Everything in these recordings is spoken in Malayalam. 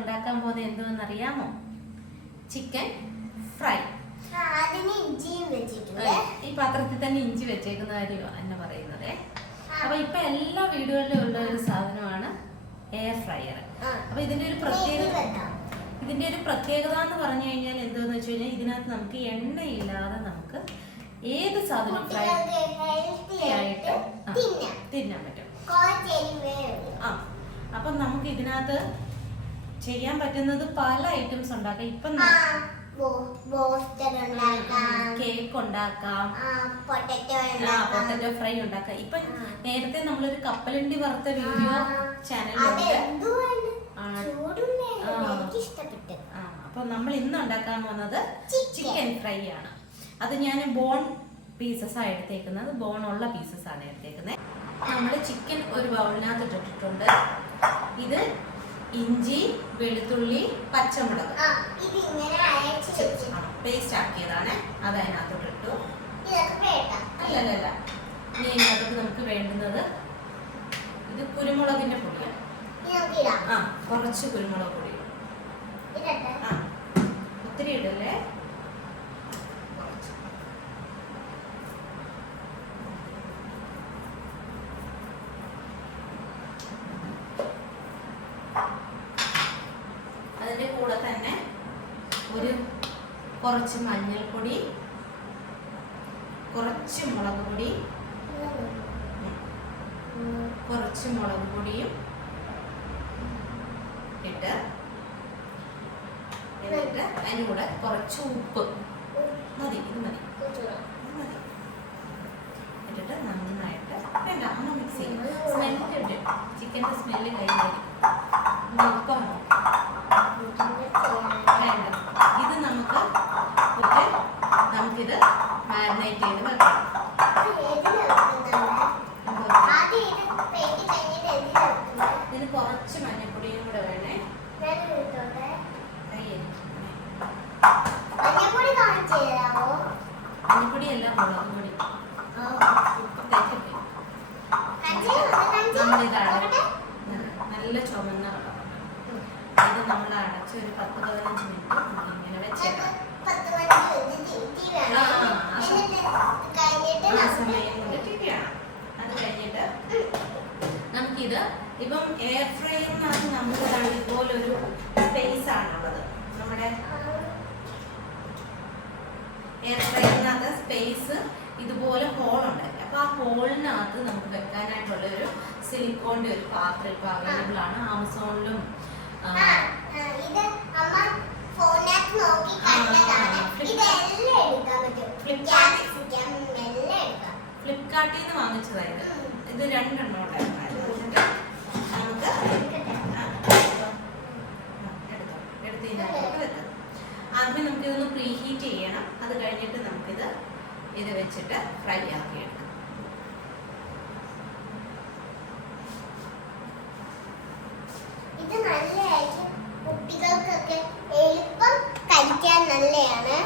ഉണ്ടാക്കാൻ പോകുന്നത് എന്തുവെന്നറിയാമോ? Chicken fry. ഈ പാത്രത്തിൽ തന്നെ ഇഞ്ചി വെച്ചേക്കുന്ന കാര്യമാണ് എന്നെ പറയുന്നത്. അപ്പൊ ഇപ്പൊ എല്ലാ വീടുകളിലും ഉള്ള ഒരു സാധനമാണ് എയർ ഫ്രയർ. അപ്പൊ ഇതിന്റെ ഒരു പ്രത്യേകത എന്ന് പറഞ്ഞു കഴിഞ്ഞാൽ എന്താന്ന് വെച്ച് കഴിഞ്ഞാൽ ഇതിനകത്ത് നമുക്ക് എണ്ണയില്ലാതെ നമുക്ക് ഏത് സാധനം ഫ്രൈ ആയിട്ട് തിന്നാൻ പറ്റും. അപ്പൊ നമുക്ക് ഇതിനകത്ത് ചെയ്യാൻ പറ്റുന്നത് പല ഐറ്റംസ് ഉണ്ടാക്കാം. ഇപ്പൊ കേക്ക് ഉണ്ടാക്കാം, പൊട്ടറ്റോ ഫ്രൈ ഉണ്ടാക്കാം. ഇപ്പൊ നേരത്തെ നമ്മളൊരു കപ്പലണ്ടി വറുത്ത വീഡിയോ ചാനലിലുണ്ട്. അപ്പൊ നമ്മൾ ഇന്ന് ഉണ്ടാക്കാൻ പോകുന്നത് ചിക്കൻ ഫ്രൈ ആണ്. അത് ഞാൻ ബോൺ പീസസ് ആണ് എടുത്തേക്കുന്നത്. ബോൺ ഉള്ള പീസസ് ആണ് എടുത്തേക്കുന്നത്. നമ്മൾ ചിക്കൻ ഒരു ബൗളിനകത്ത് ഇട്ടിട്ടുണ്ട്. ഇത് ഇഞ്ചി, വെളുത്തുള്ളി, പച്ചമുളക് പേസ്റ്റ് ആക്കിയതാണ്. അത് അതിനകത്തോട്ട് ഇട്ടു. അല്ലല്ല, ഇനി അതിനകത്തോട്ട് നമുക്ക് വേണ്ടുന്നത് ഇത് കുരുമുളകിന്റെ പൊടിയാണ്. കുറച്ച് കുരുമുളക് പൊടി. ഒത്തിരി ഇടല്ലേ. അതിന്റെ കൂടെ തന്നെ കുറച്ച് മഞ്ഞൾപ്പൊടി, കുറച്ച് മുളക് പൊടിയും ഇട്ട് എന്നിട്ട് അതിന് കൂടെ കുറച്ച് ഉപ്പ് മതി. ഇട്ടിട്ട് നന്നായിട്ട് വേണ്ട ഒന്ന് മിക്സ് ചെയ്യും. സ്മെല്ലുണ്ട്, ചിക്കൻ്റെ സ്മെല്ല് കഴിഞ്ഞിരിക്കും. ഉപ്പാണോ വേണ്ട. ഇത് നമുക്കിത് മാരിനേറ്റ് ചെയ്ത് വെക്കണം. ഇതിന് കുറച്ച് മഞ്ഞൾപ്പൊടിയും കൂടെ വേണേ. മഞ്ഞൾപ്പൊടി അല്ല, മുളക് പൊടി. നല്ല ചുമന്ന കളർ. ഇത് നമ്മൾ അടച്ച് ഒരു 10-15 മിനിറ്റ് ഇങ്ങനെ വെച്ചേക്കാം. അത് കഴിഞ്ഞിട്ട് നമുക്കിത് ഇപ്പം എയർ ഫ്രയറിനകത്ത് നമുക്ക് ഇതുപോലൊരു സ്പേസ് ആണുള്ളത്. നമ്മുടെ എയർ ഫ്രയറിനകത്ത് സ്പേസ് ഇതുപോലെ ഹോളുണ്ട്. അപ്പൊ ആ ഹോളിനകത്ത് നമുക്ക് വെക്കാനായിട്ടുള്ള ഒരു സിലിക്കോണിന്റെ ഒരു പാത്രം ഇപ്പൊ അവൈലബിൾ ആണ്. ആമസോണിലും ഫ്ലിപ്കാർട്ടിൽ നിന്ന് വാങ്ങിച്ചതായത്. ഇത് 2 എണ്ണം ആദ്യം നമുക്കിതൊന്ന് പ്രീ ഹീറ്റ് ചെയ്യണം. അത് കഴിഞ്ഞിട്ട് നമുക്കിത് വെച്ചിട്ട് ഫ്രൈ ആക്കിയെടുക്കാം. ഇത് നല്ലതായിരിക്കും, കുട്ടികൾക്കൊക്കെ എളുപ്പം കഴിക്കാൻ നല്ലതാണ്.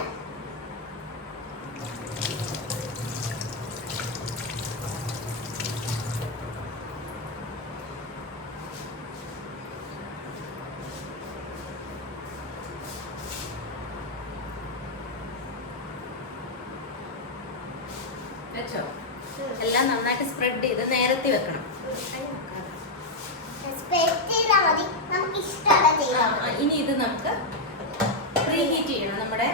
വെച്ചോ? എല്ലാം നന്നായിട്ട് സ്പ്രെഡ് ചെയ്ത് നേരത്തെ വെക്കണം. ഇനി ഇത് നമുക്ക് പ്രീ ഹീറ്റ് ചെയ്യണം. നമ്മുടെ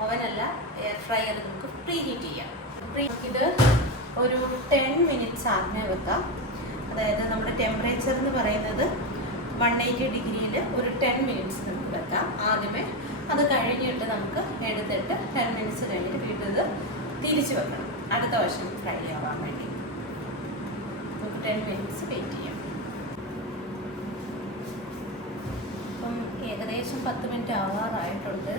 ഓവനല്ല, എയർ ഫ്രയർ നമുക്ക് പ്രീ ഹീറ്റ് ചെയ്യാം. ഇത് ഒരു 10 മിനിറ്റ്സ് ആദ്യമേ വെക്കാം. അതായത് നമ്മുടെ ടെമ്പറേച്ചർ എന്ന് പറയുന്നത് 180 ഡിഗ്രിയിൽ ഒരു 10 മിനിറ്റ്സ് നമുക്ക് വെക്കാം ആദ്യമേ. അത് കഴിഞ്ഞിട്ട് നമുക്ക് എടുത്തിട്ട് 10 മിനിറ്റ്സ് കഴിഞ്ഞിട്ട് വീണ്ടും ഇത് തിരിച്ച് വെക്കണം. അടുത്ത വശം ഫ്രൈ ആവാൻ വേണ്ടി നമുക്ക് 10 മിനിറ്റ്സ് വെയിറ്റ് ചെയ്യാം. അപ്പം ഏകദേശം 10 മിനിറ്റ് ആവാറായിട്ടുണ്ട്.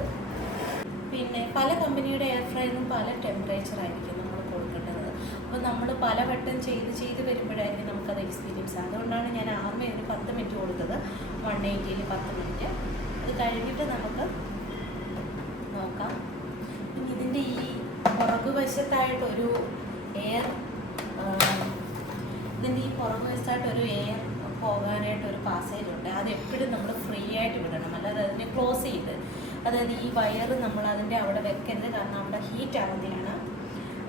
പിന്നെ പല കമ്പനിയുടെ എയർ ഫ്രയറിനും പല ടെമ്പറേച്ചർ ആയിരിക്കും നമ്മൾ കൊടുക്കേണ്ടത്. അപ്പോൾ നമ്മൾ പലവട്ടം ചെയ്ത് വരുമ്പോഴായിരിക്കും നമുക്കത് എക്സ്പീരിയൻസ്. അതുകൊണ്ടാണ് ഞാൻ ആദ്യമേ ഒരു 10 മിനിറ്റ് കൊടുത്തത്. 180-ൽ 10 മിനിറ്റ്. അത് കഴിഞ്ഞിട്ട് നമുക്ക് നോക്കാം. പിന്നെ ഇതിൻ്റെ ഈ പുറകുവശത്തായിട്ടൊരു എയർ പോകാനായിട്ട് ഒരു പാസേജ് ഉണ്ട്. അത് എപ്പോഴും നമ്മൾ ഫ്രീ ആയിട്ട് വിടണം, അല്ലാതെ അതിനെ ക്ലോസ് ചെയ്ത്, അതായത് ഈ വയറ് നമ്മൾ അതിൻ്റെ അവിടെ വെക്കരുത്, കാരണം അവിടെ ഹീറ്റ് ആവുന്നതാണ്.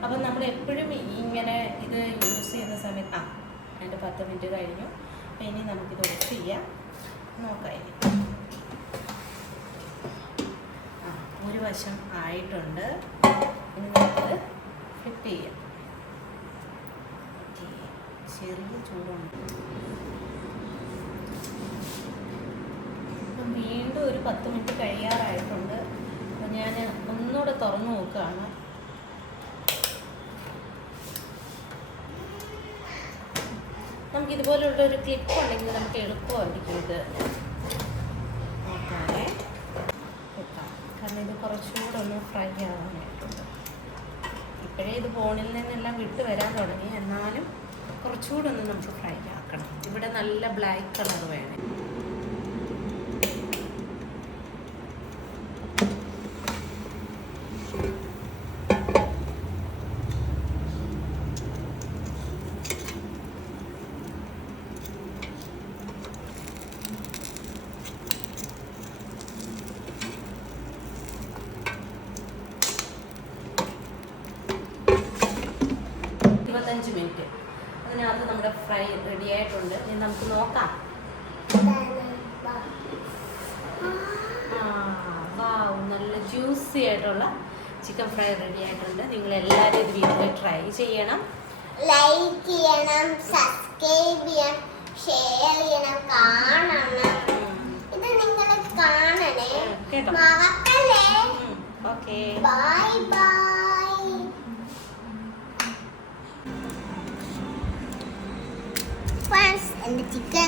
അപ്പം നമ്മൾ എപ്പോഴും ഇങ്ങനെ ഇത് യൂസ് ചെയ്യുന്ന സമയത്ത് അതിൻ്റെ 10 മിനിറ്റ് കഴിഞ്ഞു. അപ്പം ഇനി നമുക്കിത് ഓഫ് ചെയ്യാം, നോക്കാം. ഇനി ഒരു വശം ആയിട്ടുണ്ട്, ഇനി നമുക്ക് ഫ്ലിപ്പ് ചെയ്യാം. ചെറിയ ചൂടുണ്ട്. അപ്പം വീണ്ടും ഒരു 10 മിനിറ്റ് കഴിയാറായിട്ടുണ്ട്. അപ്പം ഞാൻ ഒന്നുകൂടെ തുറന്നു നോക്കുകയാണ്. നമുക്കിതുപോലുള്ള ഒരു ക്ലിപ്പ് ഉണ്ടെങ്കിൽ നമുക്ക് എളുപ്പമായിരിക്കും ഇത് നോക്കാനേ. കാരണം ഇത് കുറച്ചുകൂടെ ഒന്ന് ഫ്രൈ ആവാനായിട്ടുണ്ട്. ഇപ്പോഴേ ഇത് ഫോണിൽ നിന്നെല്ലാം വിട്ട് വരാൻ തുടങ്ങി, എന്നാലും കുറച്ചുകൂടെ ഒന്ന് നമുക്ക് ഫ്രൈ ആക്കണം. ഇവിടെ നല്ല ബ്ലാക്ക് കളർ വേണം. മിനിറ്റ് അതിനകത്ത് നമ്മുടെ ഫ്രൈ റെഡി ആയിട്ടുണ്ട്. ഇനി നമുക്ക് നോക്കാം. നല്ല ജ്യൂസി ആയിട്ടുള്ള ചിക്കൻ ഫ്രൈ റെഡി ആയിട്ടുണ്ട്. നിങ്ങൾ എല്ലാവരും ഇത് വീട്ടിൽ ട്രൈ ചെയ്യണം, ലൈക്ക് ചെയ്യണം, സബ്സ്ക്രൈബ് ചെയ്യണം, ഷെയർ ചെയ്യണം, കാണണം. ഇത് നിങ്ങൾ കാണണേ കേട്ടോ. മറക്കല്ലേ. Okay, bye bye. ഫ്രണ്ട്സ്, എൻ്റെ ചിക്കൻ